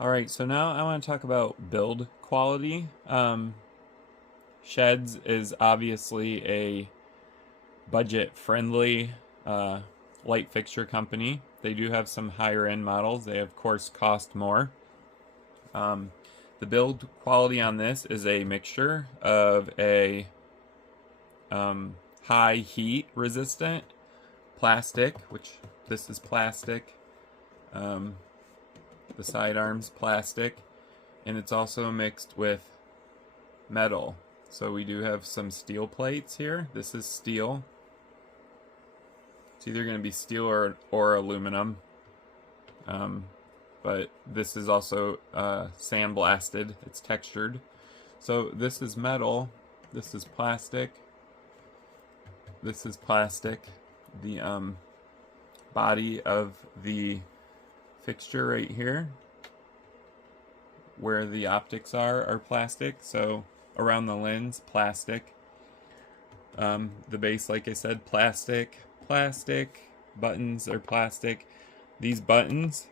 Alright, so now I want to talk about build quality. SHEHDS is obviously a budget-friendly light fixture company. They do have some higher-end models. They, of course, cost more. The build quality on this is a mixture of a high heat resistant plastic, which this is plastic, the sidearms plastic, and it's also mixed with metal. So we do have some steel plates here. This is steel. It's either going to be steel or aluminum. But this is also sandblasted. It's textured. So this is metal. This is plastic. This is plastic. The body of the fixture right here, where the optics are plastic. So around the lens, plastic. The base, like I said, plastic. Buttons are plastic. These buttons,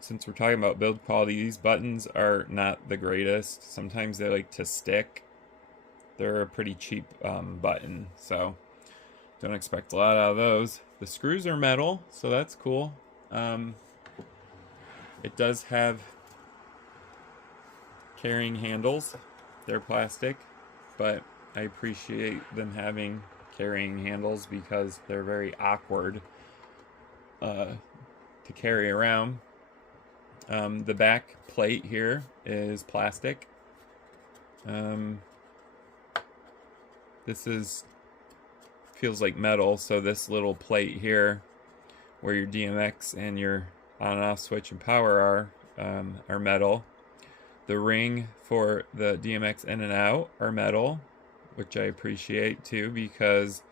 since we're talking about build quality, these buttons are not the greatest. Sometimes they like to stick. They're a pretty cheap button, so don't expect a lot out of those. The screws are metal, so that's cool. It does have carrying handles. They're plastic, but I appreciate them having carrying handles because they're very awkward to carry around. The back plate here is plastic. This feels like metal, so this little plate here where your DMX and your on and off switch and power are metal. The ring for the DMX in and out are metal, which I appreciate too, because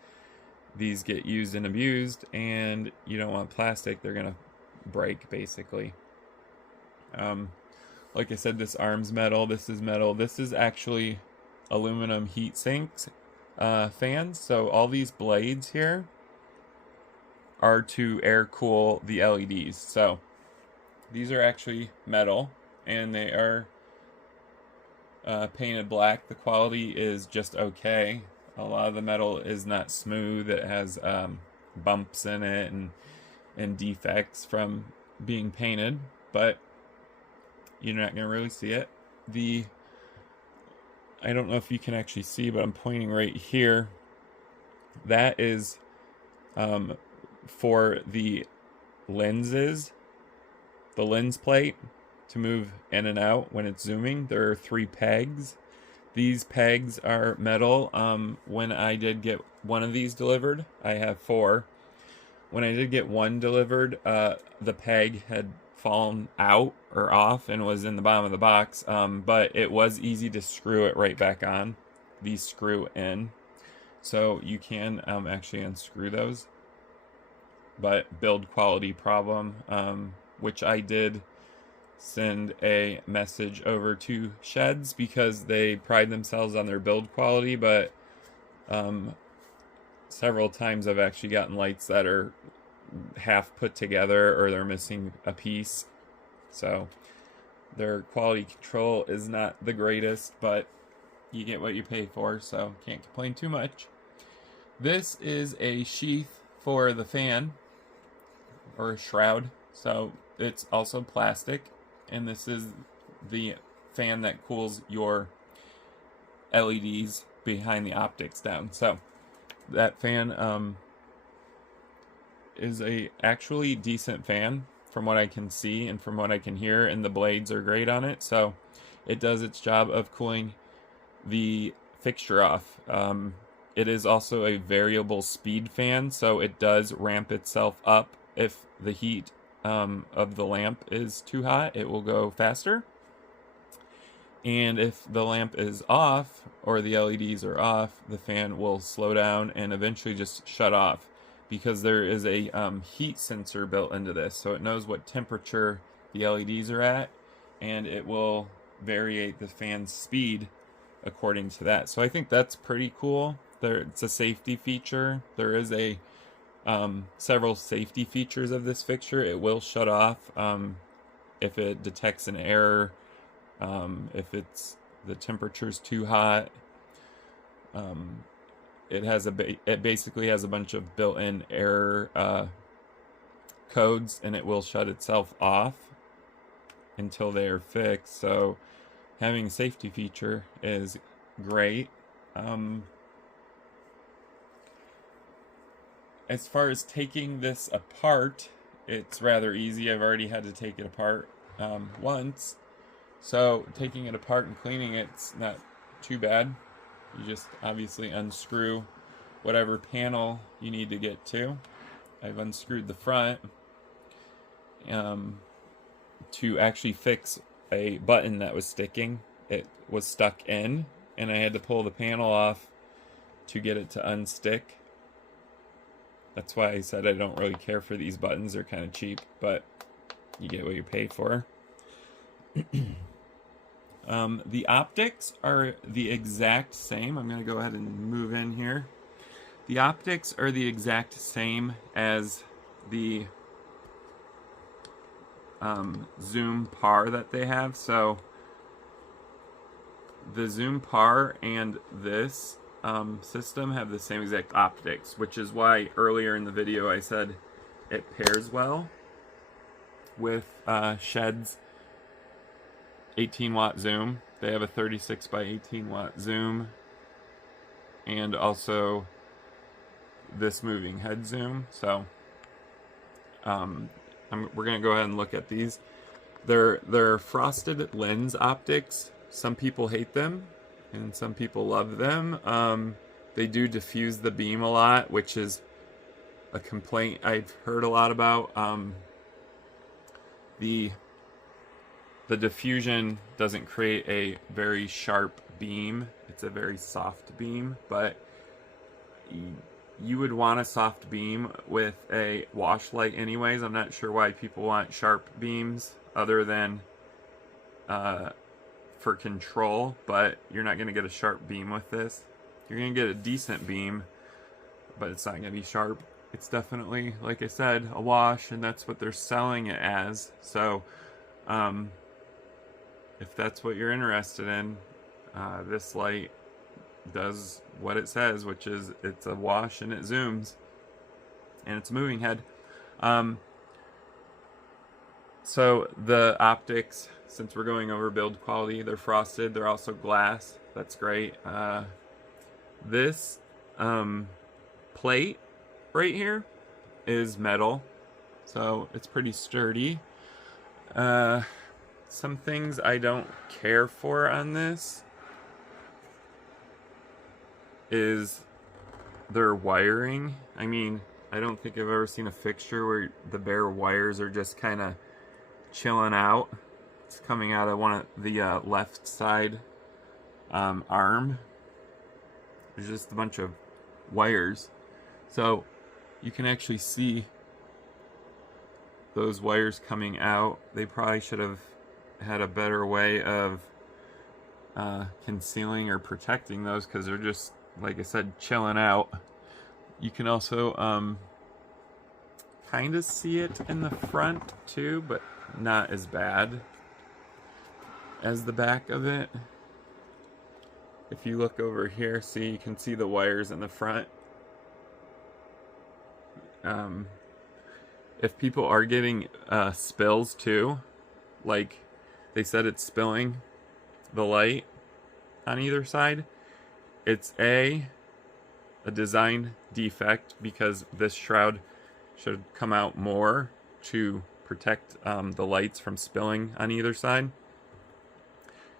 these get used and abused and you don't want plastic. They're gonna break basically. Like I said, this arm's metal. This is metal. This is actually aluminum heat sinks fans. So all these blades here are to air cool the LEDs. So these are actually metal and they are painted black. The quality is just okay. A lot of the metal is not smooth. It has bumps in it and defects from being painted, but you're not going to really see it. I don't know if you can actually see, but I'm pointing right here. That is for the lenses, the lens plate to move in and out when it's zooming. There are 3 pegs. These pegs are metal. When I did get one of these delivered, I have 4. When I did get one delivered, the peg had fallen out or off and was in the bottom of the box, but it was easy to screw it right back on. These screw in, so you can actually unscrew those. But build quality problem, which I did send a message over to SHEHDS because they pride themselves on their build quality, but several times I've actually gotten lights that are half put together or they're missing a piece. So their quality control is not the greatest, but you get what you pay for, so can't complain too much. This is a sheath for the fan, or a shroud, so it's also plastic, and this is the fan that cools your LEDs behind the optics down. So that fan is a actually decent fan from what I can see and from what I can hear, and the blades are great on it, so it does its job of cooling the fixture off. It is also a variable speed fan, so it does ramp itself up. If the heat of the lamp is too hot, it will go faster. And if the lamp is off or the LEDs are off, the fan will slow down and eventually just shut off, because there is a heat sensor built into this, so it knows what temperature the LEDs are at, and it will variate the fan's speed according to that. So I think that's pretty cool. It's a safety feature. There is a several safety features of this fixture. It will shut off if it detects an error, if the temperature's too hot. It basically has a bunch of built-in error codes, and it will shut itself off until they are fixed. So having a safety feature is great. As far as taking this apart, it's rather easy. I've already had to take it apart once. So taking it apart and cleaning it's not too bad. You just obviously unscrew whatever panel you need to get to. I've unscrewed the front to actually fix a button that was sticking. It was stuck in, and I had to pull the panel off to get it to unstick. That's why I said I don't really care for these buttons. They're kind of cheap, but you get what you pay for. The optics are the exact same. I'm going to go ahead and move in here. The optics are the exact same as the Zoom Par that they have. So the Zoom Par and this system have the same exact optics, which is why earlier in the video I said it pairs well with SHEHDS 18-watt zoom. They have a 36 by 18-watt zoom, and also this moving head zoom. So we're gonna go ahead and look at these. They're frosted lens optics. Some people hate them, and some people love them. They do diffuse the beam a lot, which is a complaint I've heard a lot about. The diffusion doesn't create a very sharp beam. It's a very soft beam, but you would want a soft beam with a wash light anyways. I'm not sure why people want sharp beams other than for control, but you're not going to get a sharp beam with this. You're going to get a decent beam, but it's not going to be sharp. It's definitely, like I said, a wash, and that's what they're selling it as. So if that's what you're interested in, this light does what it says, which is it's a wash and it zooms, and it's a moving head. So the optics, since we're going over build quality, they're frosted. They're also glass. That's great. This plate right here is metal, so it's pretty sturdy. Some things I don't care for on this is their wiring. I mean, I don't think I've ever seen a fixture where the bare wires are just kind of chilling out. It's coming out of one of the left side arm. There's just a bunch of wires. So you can actually see those wires coming out. They probably should have had a better way of concealing or protecting those, because they're just, like I said, chilling out. You can also kind of see it in the front too, but not as bad as the back of it. If you look over here, see, you can see the wires in the front. If people are getting spills too, like they said it's spilling the light on either side, it's a design defect, because this shroud should come out more to protect the lights from spilling on either side.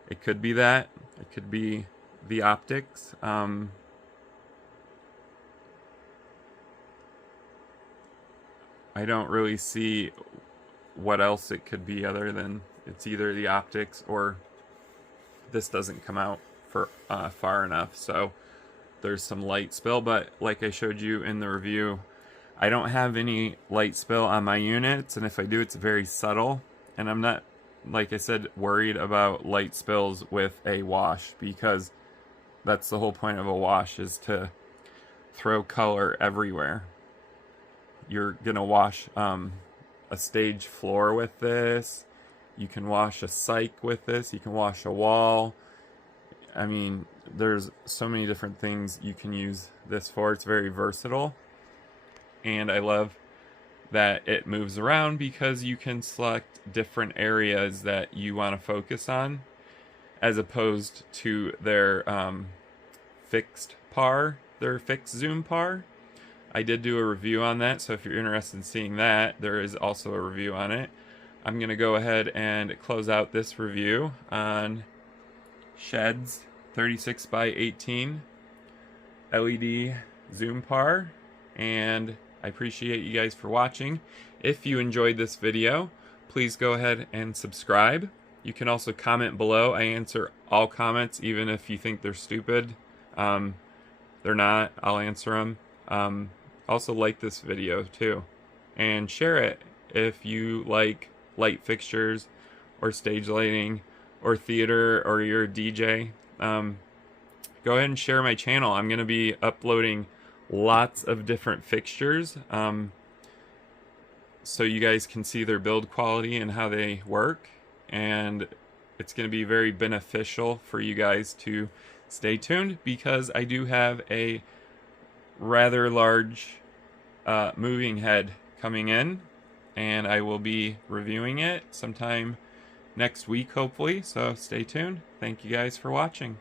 It could be that. It could be the optics. I don't really see what else it could be other than it's either the optics or this doesn't come out for far enough. So there's some light spill, but like I showed you in the review, I don't have any light spill on my units, and if I do, it's very subtle, and I'm not, like I said, worried about light spills with a wash, because that's the whole point of a wash, is to throw color everywhere. You're gonna wash a stage floor with this. You can wash a cyc with this. You can wash a wall. I mean, there's so many different things you can use this for. It's very versatile. And I love that it moves around because you can select different areas that you want to focus on, as opposed to their fixed par, their fixed zoom par. I did do a review on that, so if you're interested in seeing that, there is also a review on it. I'm going to go ahead and close out this review on SHEHDS 36 by 18 LED zoom par, and I appreciate you guys for watching. If you enjoyed this video, please go ahead and subscribe. You can also comment below. I answer all comments, even if you think they're stupid. They're not. I'll answer them. Also like this video too, and share it if you like light fixtures or stage lighting or theater, or you're a DJ. Go ahead and share my channel. I'm going to be uploading lots of different fixtures, so you guys can see their build quality and how they work, and it's going to be very beneficial for you guys to stay tuned, because I do have a rather large moving head coming in, and I will be reviewing it sometime next week, hopefully. So stay tuned. Thank you guys for watching.